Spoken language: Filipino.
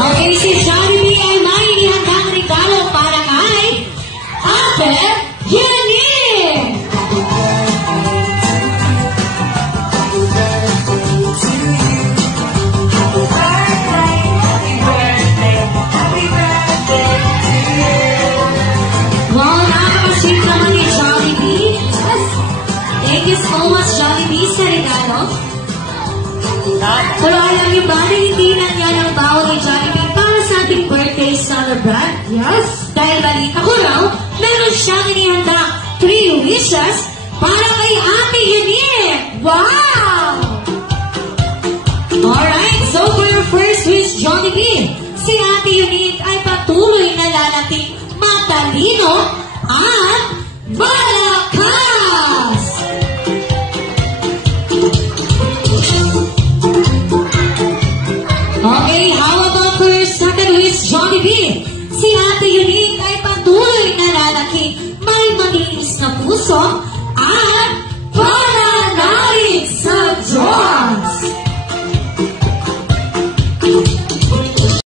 Okay, si Jollibee ay may inihandang regalo para kay Ate Jenny! Wow, nakakasweet naman ni Jollibee. Thank you so much, Jollibee, sa regalo. Pero alam niyo ba na hindi lang yan ang baon ni Jollibee para sa ating birthday celebrant? Yes. Dahil balita ko raw, meron siyang inihanda 3 wishes para kay Ate Eunice. Wow! Alright, so for your first wish, Jollibee, si Ate Eunice ay patuloy na lalating matalino at malakas! Okay, how about for your second wish, Jollibee? Si Ate Eunice ay patuloy na lalaki, may malinis na puso